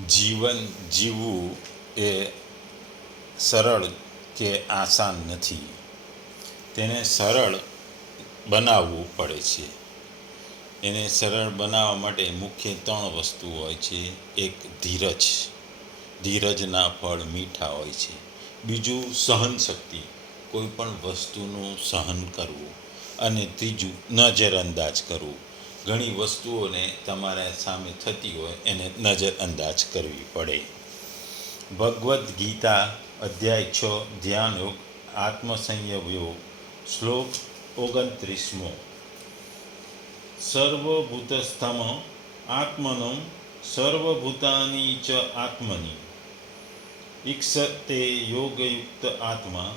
જીવન જીવવું એ સરળ કે આસાન નથી. તેને સરળ બનાવવું પડે છે. એને સરળ બનાવવા માટે મુખ્ય ત્રણ વસ્તુ હોય છે. એક ધીરજ. ધીરજના ફળ મીઠા હોય છે. બીજું સહનશક્તિ. કોઈ પણ વસ્તુનું સહન કરવું અને ત્રીજું નજરઅંદાજ કરવું. ઘણી વસ્તુઓને તમારા સામે થતી હોય એને નજરઅંદાજ કરવી પડે. ભગવદ્ ગીતા અધ્યાય છ, ધ્યાન યોગ આત્મસંયમ યોગ શ્લોક ઓગણત્રીસમો. સર્વભૂતસ્થમ આત્મનો સર્વભૂતાની ચ આત્મની. ઈક્ષતે યોગયુક્ત આત્મા,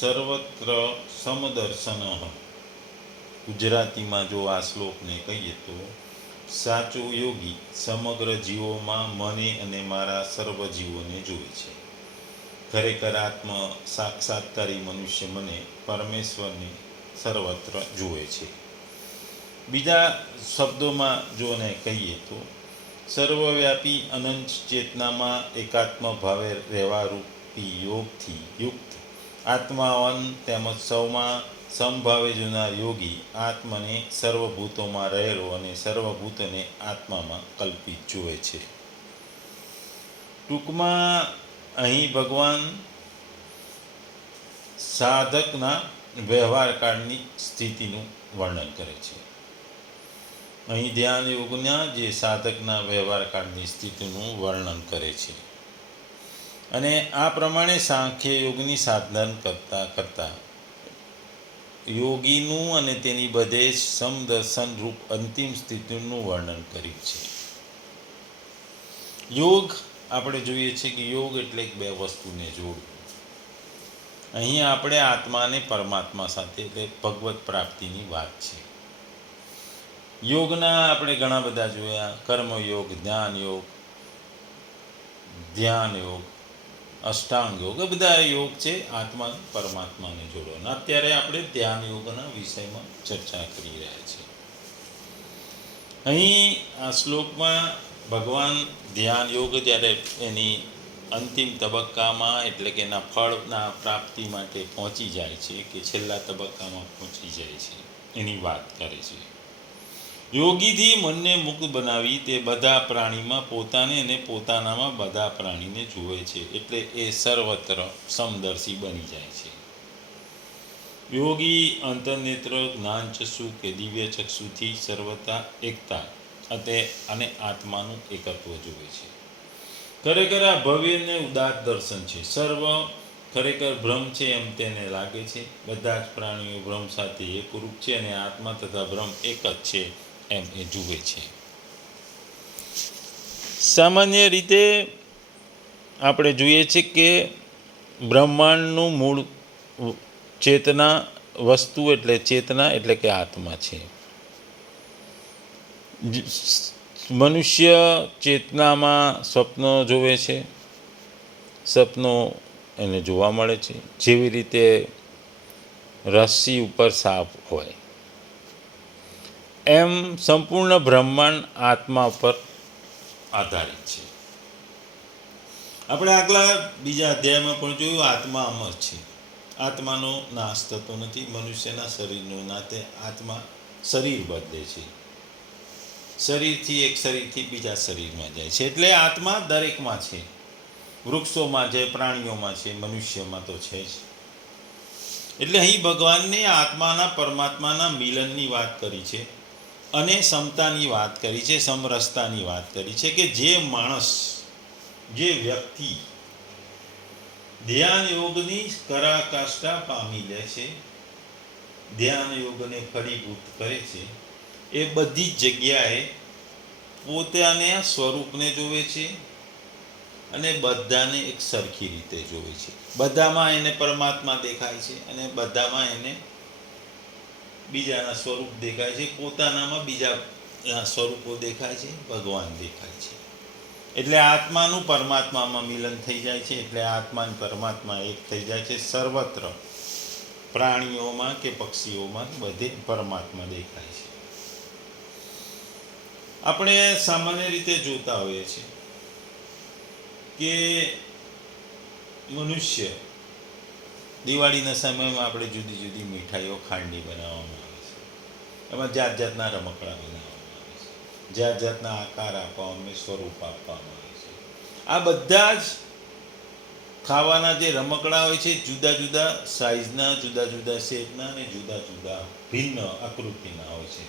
સર્વત્ર સમદર્શન. ગુજરાતીમાં જો આ શ્લોકને કહીએ તો, સાચો યોગી સમગ્ર જીવોમાં મને અને મારા સર્વ જીવોને જુએ છે. ખરેખર આત્મ સાક્ષાત્કારી મનુષ્ય મને પરમેશ્વરને સર્વત્ર જુએ છે. બીજા શબ્દોમાં જો ને કહીએ તો, સર્વવ્યાપી અનંત ચેતનામાં એકાત્મ ભાવે રહેવારૂપી યોગથી યુક્ત આત્માવન તેમજ સૌમાં સમભાવે જુના યોગી આત્મને સર્વભૂતોમાં રહેલો અને સર્વભૂતોને આત્મામાં કલ્પિત જુએ છે. ટૂંકમાં અહીં ભગવાન સાધકના વ્યવહારકાળની સ્થિતિનું વર્ણન કરે છે. અહીં ધ્યાન યોગના જે સાધકના વ્યવહારકાળની સ્થિતિનું વર્ણન કરે છે. અને આ પ્રમાણે સાંખ્ય યોગની સાધન કરતાં કરતાં યોગીનું અને તેની બધે સમદર્શન રૂપ અંતિમ સ્થિતિનું વર્ણન કર્યું છે. યોગ, આપણે જોઈએ છીએ કે યોગ એટલે બે વસ્તુને જોડવું. અહીં આપણે આત્માને પરમાત્મા સાથે એટલે ભગવત પ્રાપ્તિની વાત છે. યોગના આપણે ઘણા બધા જોયા. કર્મયોગ ધ્યાન યોગ ધ્યાન યોગ અષ્ટાંગ. યોગ બધા યોગ છે આત્મા, પરમાત્માને જોડવાના અત્યારે આપણે ધ્યાન યોગના વિષયમાં ચર્ચા કરી રહ્યા છીએ. અહીં આ શ્લોકમાં ભગવાન ધ્યાન યોગ જ્યારે એની અંતિમ તબક્કામાં, એટલે કે એના ફળના પ્રાપ્તિ માટે પહોંચી જાય છે, કે છેલ્લા તબક્કામાં પહોંચી જાય છે, એની વાત કરે છે. યોગીથી મનને મુક્ત બનાવી તે બધા પ્રાણીમાં પોતાને અને પોતાનામાં બધા પ્રાણીને જુએ છે. એટલે એ સર્વત્ર સમદર્શી બની જાય છે. યોગી અંતર્નેત્ર જ્ઞાન ચક્ષુ કે દિવ્ય ચક્ષુથી સર્વતા એકતા અને અને આત્માનું એકત્વ જુએ છે. ખરેખર આ ભવ્યને ઉદાત દર્શન છે. સર્વ ખરેખર ભ્રમ છે એમ તેને લાગે છે. બધા જ પ્રાણીઓ ભ્રમ સાથે એકરૂપ છે અને આત્મા તથા ભ્રમ એક જ છે. એમ એ જુએ છે. સામાન્ય રીતે આપણે જોઈએ છીએ કે બ્રહ્માંડનું મૂળ ચેતના વસ્તુ એટલે ચેતના એટલે કે આત્મા છે. મનુષ્ય ચેતનામાં સ્વપ્નો જોવે છે. સપનો એને જોવા મળે છે. જેવી રીતે રસ્સી ઉપર સાપ હોય. એમ સંપૂર્ણ બ્રહ્માંડ આત્મા પર આધારિત છે. આપણે આગલા બીજા અધ્યાયમાં પણ જોયું, આત્મા અમર છે. આત્માનો નાશ થતો નથી, મનુષ્યના શરીરનો નાતે આત્મા શરીર બદલે છે. શરીરથી એક શરીરથી બીજા શરીરમાં જાય છે. એટલે આત્મા દરેકમાં છે. વૃક્ષોમાં છે, પ્રાણીઓમાં છે, મનુષ્યમાં તો છે જ. એટલે અહીં ભગવાનને આત્માના પરમાત્માના મિલનની વાત કરી છે. અને સમતાની વાત કરી છે, સમરસતાની વાત કરી છે કે જે માણસ, જે વ્યક્તિ ધ્યાન યોગની કરાકાષ્ઠા પામી લે છે, ધ્યાન યોગને ફળીભૂત કરે છે, એ બધી જ જગ્યાએ પોતાને સ્વરૂપને જોવે છે અને બધાને એક સરખી રીતે જોવે છે. બધામાં એને પરમાત્મા દેખાય છે અને બધામાં એને બીજાના સ્વરૂપ દેખાય છે, પોતાનામાં બીજા સ્વરૂપો દેખાય છે, ભગવાન દેખાય છે. એટલે આત્માનું પરમાત્મામાં મિલન થઈ જાય છે, એટલે આત્મા પરમાત્મા એક થઈ જાય છે, સર્વત્ર. પ્રાણીઓમાં કે પક્ષીઓમાં બધે પરમાત્મા દેખાય છે. આપણે સામાન્ય રીતે જોતા હોઈએ છીએ કે મનુષ્ય દિવાળીના સમયમાં આપણે જુદી જુદી મીઠાઈઓ ખાંડની બનાવવામાં એમાં જાત જાતના રમકડા બનાવવામાં જાત જાતના આકાર આપવામાં સ્વરૂપ આપવામાં આવે છે. આ બધા જ ખાવાના જે રમકડા હોય છે જુદા જુદા સાઇઝના જુદા જુદા શેપના અને જુદા જુદા ભિન્ન આકૃતિના હોય છે.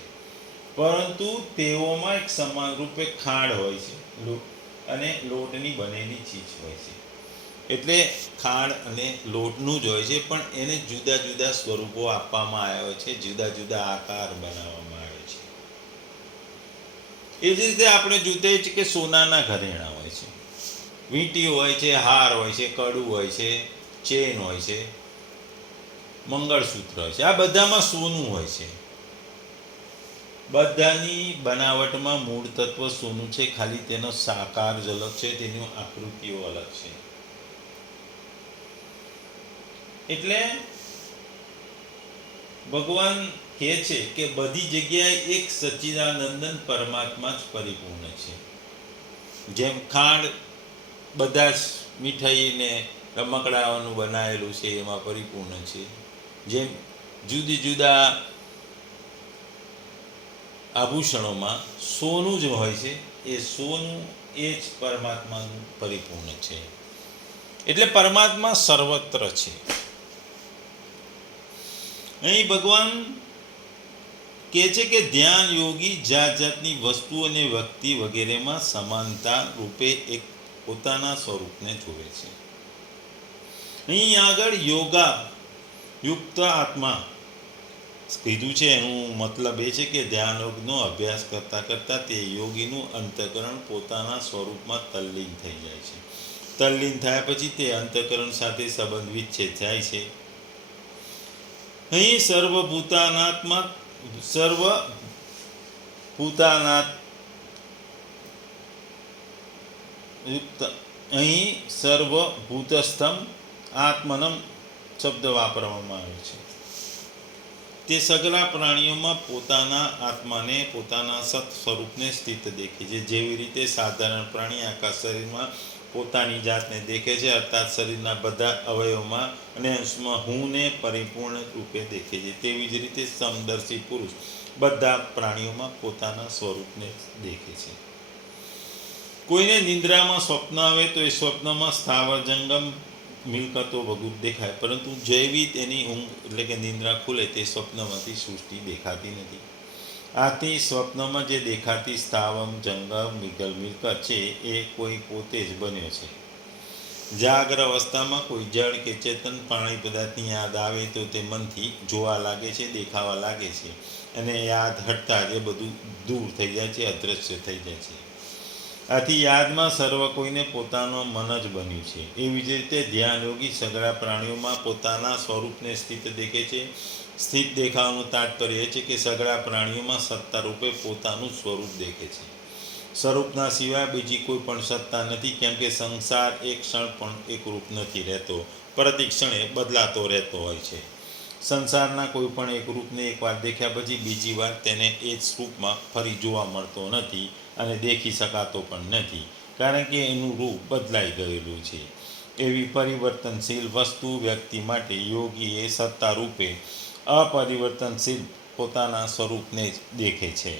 પરંતુ તેઓમાં એક સમાન રૂપે ખાંડ હોય છે લોટ અને લોટની બનેલી ચીજ હોય છે. એટલે ખાંડ અને લોટનું જ હોય છે, પણ એને જુદા જુદા સ્વરૂપો આપવામાં આવ્યા છે, જુદા જુદા આકાર બનાવવામાં આવે છે. એ જ રીતે આપણે જોતે જ કે સોનાના ઘરેણાં હોય છે. વીંટી હોય છે, હાર હોય છે, કડું હોય છે, ચેન હોય છે, મંગળસૂત્ર હોય છે. આ બધામાં સોનું હોય છે. બધાની બનાવટમાં મૂળ તત્વ સોનું છે, ખાલી તેનો સાકાર જ અલગ છે, તેની આકૃતિઓ અલગ છે. એટલે ભગવાન કહે છે કે બધી જગ્યાએ એક સચ્ચિદાનંદન પરમાત્મા જ પરિપૂર્ણ છે. જેમ ખાંડ બધા જ મીઠાઈને રમકડાઓનું બનાવેલું છે, એમાં પરિપૂર્ણ છે. જેમ જુદી જુદા આભૂષણોમાં સોનું જ હોય છે, એ સોનું એ જ પરમાત્માનું પરિપૂર્ણ છે. એટલે પરમાત્મા સર્વત્ર છે. અહીં ભગવાન કહે છે કે ધ્યાન યોગી જાત જાતની વસ્તુ અને વ્યક્તિ વગેરેમાં સમાનતા રૂપે એક પોતાના સ્વરૂપને જોવે છે. અહીં આગળ યોગા યુક્ત આત્મા કીધું છે, એનું મતલબ એ છે કે ધ્યાન યોગનો અભ્યાસ કરતાં કરતાં તે યોગીનું અંતકરણ પોતાના સ્વરૂપમાં તલ્લીન થઈ જાય છે. તલ્લીન થયા પછી તે અંતકરણ સાથે સંબંધિત છે થાય છે. અહીં સર્વભૂતાનાત્મા સર્વ ભૂતાનાત યુક્ત અહીં સર્વભૂતસ્થમ આત્મનમ શબ્દ વાપરવામાં આવે છે. તે સગલા પ્રાણીઓમાં પોતાના આત્માને પોતાના સત સ્વરૂપને સ્થિત દેખે છે. જેવી રીતે સાધારણ પ્રાણી આખા શરીરમાં પોતાની જાતને દેખે છે, અર્થાત શરીરના બધા અવયવોમાં અને અંશમાં હુંને પરિપૂર્ણ રૂપે દેખે છે. તેવી જ રીતે સમદર્શી પુરુષ બધા પ્રાણીઓમાં પોતાના સ્વરૂપને દેખે છે. કોઈને નિંદ્રામાં સ્વપ્ન આવે તો એ સ્વપ્નમાં સ્થાવર જંગમ મિલકતો વગુ દેખાય, પરંતુ જૈવી તેની ઊંઘ એટલે કે નિંદ્રા ખુલે તે સ્વપ્નમાંથી સૃષ્ટિ દેખાતી નથી. આથી સ્વપ્નમાં જે દેખાતી સ્થાવમ, જંગમ, મિગલ, મિલકત છે, એ કોઈ પોતે જ બન્યો છે. જાગ્ર અવસ્થામાં કોઈ જળ કે ચેતન પાણી પદાર્થની યાદ આવે તો તે મનથી જોવા લાગે છે, દેખાવા લાગે છે અને યાદ હટતા જે બધું દૂર થઈ જાય છે અદૃશ્ય થઈ જાય છે. આથી યાદમાં સર્વ કોઈને પોતાનો મન જ બન્યું છે. એવી જ રીતે ધ્યાન યોગી સગળા પ્રાણીઓમાં પોતાના સ્વરૂપને સ્થિત દેખે છે સ્થિત દેખાવાનું તાત્પર્ય છે કે સગળા પ્રાણીઓમાં સત્તા રૂપે પોતાનું સ્વરૂપ દેખે છે. સ્વરૂપના સિવાય બીજી કોઈ પણ સત્તા નથી, કેમ કે સંસાર એક ક્ષણ પણ એકરૂપ નથી રહેતો, પ્રતિક્ષણે બદલાતો રહેતો હોય છે. સંસારના કોઈ પણ એક રૂપને એકવાર દેખ્યા પછી બીજી વાર તેને એ જ રૂપમાં ફરી જોવા મળતો નથી અને દેખી શકાતો પણ નથી, કારણ કે એનું રૂપ બદલાઈ ગયેલું છે. એવી પરિવર્તનશીલ વસ્તુ વ્યક્તિ માટે યોગીએ સત્તા રૂપે અપરિવર્તનશીલ પોતાના સ્વરૂપને દેખે છે.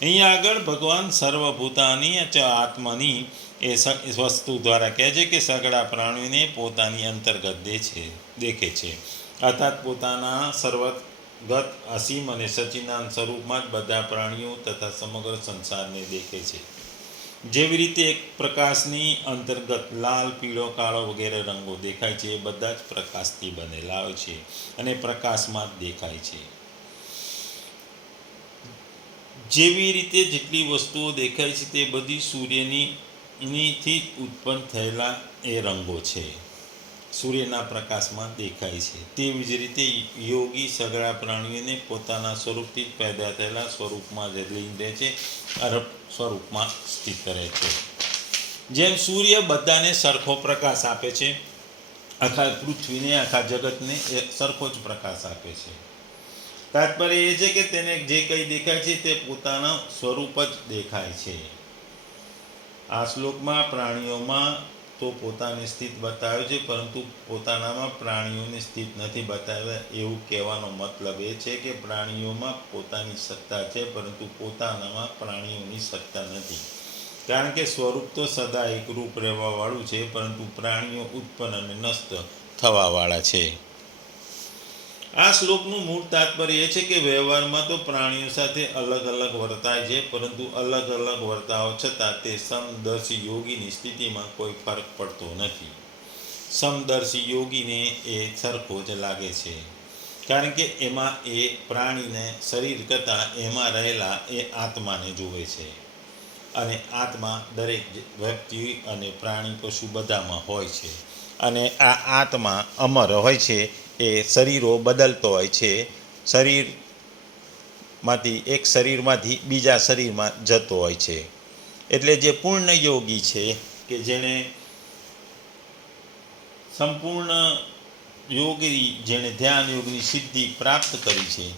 અહીંયા આગળ ભગવાન સર્વભૂતાની ચ આત્માની એ વસ્તુ દ્વારા કહે છે કે સગળા પ્રાણીઓને પોતાની અંતર્ગત દે છે, દેખે છે. અર્થાત પોતાના સર્વગત અસીમ અને સચિનાન સ્વરૂપમાં જ બધા પ્રાણીઓ તથા સમગ્ર સંસારને દેખે છે. જેવી રીતે એક પ્રકાશની અંતર્ગત લાલ, પીળો, કાળો વગેરે રંગો દેખાય છે, એ બધા જ પ્રકાશથી બનેલા હોય છે અને પ્રકાશમાં જ દેખાય છે. જેવી રીતે જેટલી વસ્તુઓ દેખાય છે તે બધી સૂર્યની થી ઉત્પન્ન થયેલા એ રંગો છે. સૂર્યના પ્રકાશમાં દેખાય છે. તેવી જ રીતે યોગી સગળા પ્રાણીઓને પોતાના સ્વરૂપથી જ પેદા થયેલા સ્વરૂપમાં જ લીન રહે છે, અરબ સ્વરૂપમાં સ્થિત રહે છે. જેમ સૂર્ય બધાને સરખો પ્રકાશ આપે છે, આખા પૃથ્વીને, આખા જગતને એ સરખો જ પ્રકાશ આપે છે. તાત્પર્ય એ છે કે તેને જે કંઈ દેખાય છે તે પોતાના સ્વરૂપ જ દેખાય છે. આ શ્લોકમાં પ્રાણીઓમાં તો પોતાની સ્થિત બતાવે છે, પરંતુ પોતાનામાં પ્રાણીઓની સ્થિત નથી બતાવ્યા એવું કહેવાનો મતલબ એ છે કે પ્રાણીઓમાં પોતાની સત્તા છે, પરંતુ પોતાનામાં પ્રાણીઓની સત્તા નથી. કારણ કે સ્વરૂપ તો સદા એકરૂપ રહેવાવાળું છે, પરંતુ પ્રાણીઓ ઉત્પન્ન અને નષ્ટ થવાવાળા છે. આ શ્લોકનું મૂળ તાત્પર્ય એ છે કે વ્યવહારમાં તો પ્રાણીઓ સાથે અલગ અલગ વર્તાય છે, પરંતુ અલગ અલગ વર્તાવ છતાં તે સમદર્શી યોગીની સ્થિતિમાં કોઈ ફરક પડતો નથી. સમદર્શી યોગીને એ સરખો જ લાગે છે. કારણ કે એમાં એ પ્રાણીને શરીર કરતાં એમાં રહેલા એ આત્માને જુએ છે. અને આત્મા દરેક વ્યક્તિ અને પ્રાણી પશુ બધામાં હોય છે. અને આ આત્મા અમર હોય છે એ શરીરો બદલતો હોય છે. શરીરમાંથી એક શરીરમાંથી બીજા શરીરમાં જતો હોય છે. એટલે જે પૂર્ણ યોગી છે કે જેણે સંપૂર્ણ યોગી, જેણે ધ્યાન યોગની સિદ્ધિ પ્રાપ્ત કરી છે,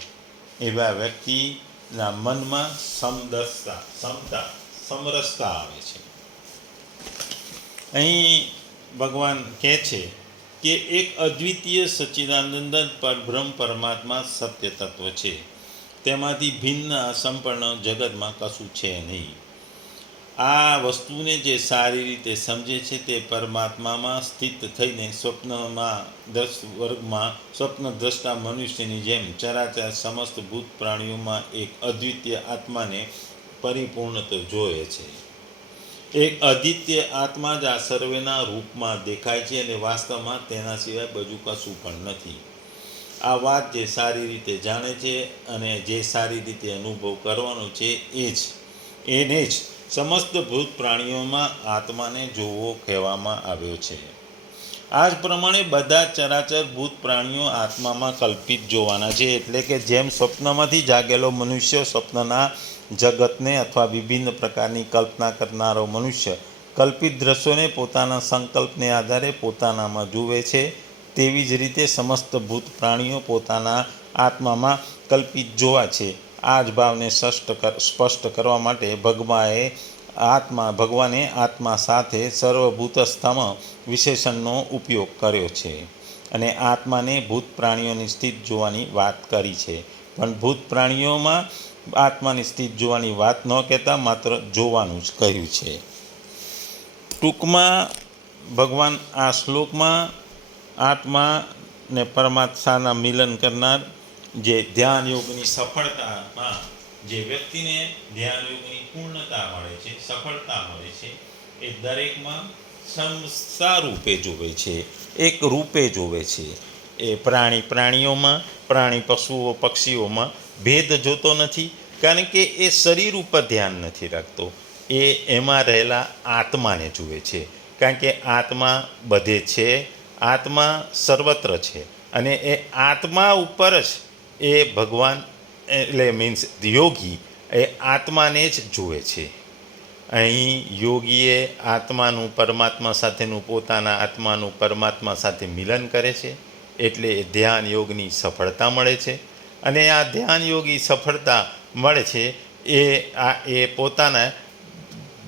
એવા વ્યક્તિના મનમાં સમદસતા સમતા, સમરસતા આવે છે. અહીં ભગવાન કહે છે કે એક અદ્વિતીય સચ્ચિદાનંદ પરબ્રહ્મ પરમાત્મા સત્ય તત્વ છે. તેમાંથી ભિન્ન સંપૂર્ણ જગતમાં કશું છે નહીં. આ વસ્તુને જે સારી રીતે સમજે છે તે પરમાત્મામાં સ્થિત થઈને સ્વપ્નમાં દ્રષ્ટ વર્ગમાં, સ્વપ્ન દ્રષ્ટા મનુષ્યની જેમ ચરાચર સમસ્ત ભૂત પ્રાણીઓમાં એક અદ્વિતીય આત્માને પરિપૂર્ણ તો જોએ છે. એક અદિત્ય આત્મા જ આ સર્વેના રૂપમાં દેખાય છે અને વાસ્તવમાં તેના સિવાય બજુ કશું પણ નથી. આ વાત જે સારી રીતે જાણે છે અને જે સારી રીતે અનુભવ કરવાનો છે એ જ. એને જ સમસ્ત ભૂત પ્રાણીઓમાં આત્માને જોવો કહેવામાં આવ્યો છે. આ જ પ્રમાણે બધા ચરાચર ભૂત પ્રાણીઓ આત્મામાં કલ્પિત જોવાના છે. એટલે કે જેમ સ્વપ્નમાંથી જાગેલો મનુષ્ય સ્વપ્નના જગતને અથવા વિભિન્ન પ્રકારની કલ્પના કરનારો મનુષ્ય કલ્પિત દ્રશ્યોને પોતાના સંકલ્પને આધારે પોતાનામાં જુએ છે, તેવી જ રીતે સમસ્ત ભૂત પ્રાણીઓ પોતાના આત્મામાં કલ્પિત જોવા છે. આ જ ભાવને સ્પષ્ટ કર, સ્પષ્ટ કરવા માટે ભગવાએ આત્મા, ભગવાને આત્મા સાથે સર્વભૂતસ્થમ વિશેષણનો ઉપયોગ કર્યો છે અને આત્માને ભૂત પ્રાણીઓની સ્થિત જોવાની વાત કરી છે. પણ ભૂત પ્રાણીઓમાં આત્માની સ્થિત જોવાની વાત ન કહેતા માત્ર જોવાનું જ કહ્યું છે. ટૂંકમાં ભગવાન આ શ્લોકમાં આત્મા ને પરમાત્માના મિલન કરનાર જે ધ્યાન યોગની સફળતામાં જે વ્યક્તિને ધ્યાન યોગની પૂર્ણતા મળે છે, સફળતા મળે છે, એ દરેકમાં સંસ્થા રૂપે જોવે છે એક રૂપે જોવે છે. એ પ્રાણી પ્રાણીઓમાં, પ્રાણી પશુઓ પક્ષીઓમાં ભેદ જોતો નથી, કારણ કે એ શરીર ઉપર ધ્યાન નથી રાખતો. એ એમાં રહેલા આત્માને જુએ છે, કારણ કે આત્મા બધે છે, આત્મા સર્વત્ર છે. અને એ આત્મા ઉપર જ એ ભગવાન એટલે મીન્સ યોગી એ આત્માને જ જુએ છે. અહીં યોગીએ આત્માનું પરમાત્મા સાથેનું પોતાના આત્માનું પરમાત્મા સાથે મિલન કરે છે, એટલે ધ્યાન યોગની સફળતા મળે છે. અને આ ધ્યાન યોગી સફળતા મળે છે એ આ એ પોતાના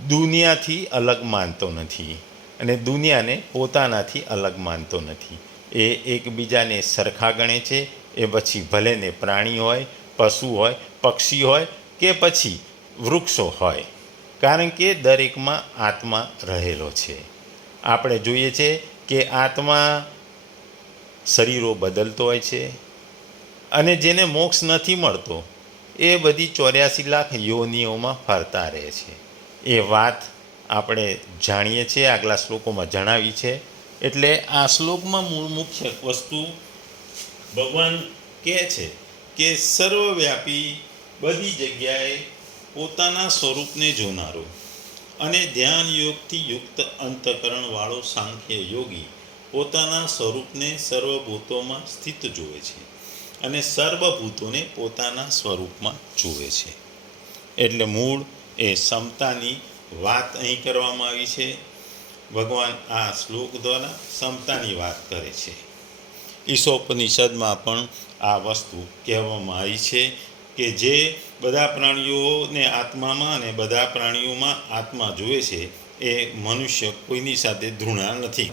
દુનિયાથી અલગ માનતો નથી અને દુનિયાને પોતાનાથી અલગ માનતો નથી. એ એકબીજાને સરખા ગણે છે, એ પછી ભલે ને પ્રાણી હોય પશુ હોય, પક્ષી હોય કે પછી વૃક્ષો હોય. કારણ કે દરેકમાં આત્મા રહેલો છે. આપણે જોઈએ છે કે આત્મા શરીરો બદલતો હોય છે અને જેને મોક્ષ નથી મળતો, એ બધી ચોર્યાસી લાખ યોનિઓમાં ફરતા રહે છે. એ વાત આપણે જાણીએ છીએ, આગલા શ્લોકોમાં જણાવી છે. એટલે આ શ્લોકમાં મૂળ મુખ્ય વસ્તુ ભગવાન કહે છે કે સર્વવ્યાપી બધી જગ્યાએ પોતાના સ્વરૂપને જોનારો અને ધ્યાન યોગથી યુક્ત અંતકરણવાળો સાંખ્ય યોગી પોતાના સ્વરૂપને સર્વભૂતોમાં સ્થિત જુએ છે અને સર્વભૂતોને પોતાના સ્વરૂપમાં જુએ છે. એટલે મૂળ એ સમતાની વાત અહીં કરવામાં આવી છે. ભગવાન આ શ્લોક દ્વારા સમતાની વાત કરે છે. ઈશોપનિષદમાં પણ આ વસ્તુ કહેવામાં આવી છે કે જે બધા પ્રાણીઓને આત્મામાં અને બધા પ્રાણીઓમાં આત્મા જુએ છે, એ મનુષ્ય કોઈની સાથે ધૃણા નથી.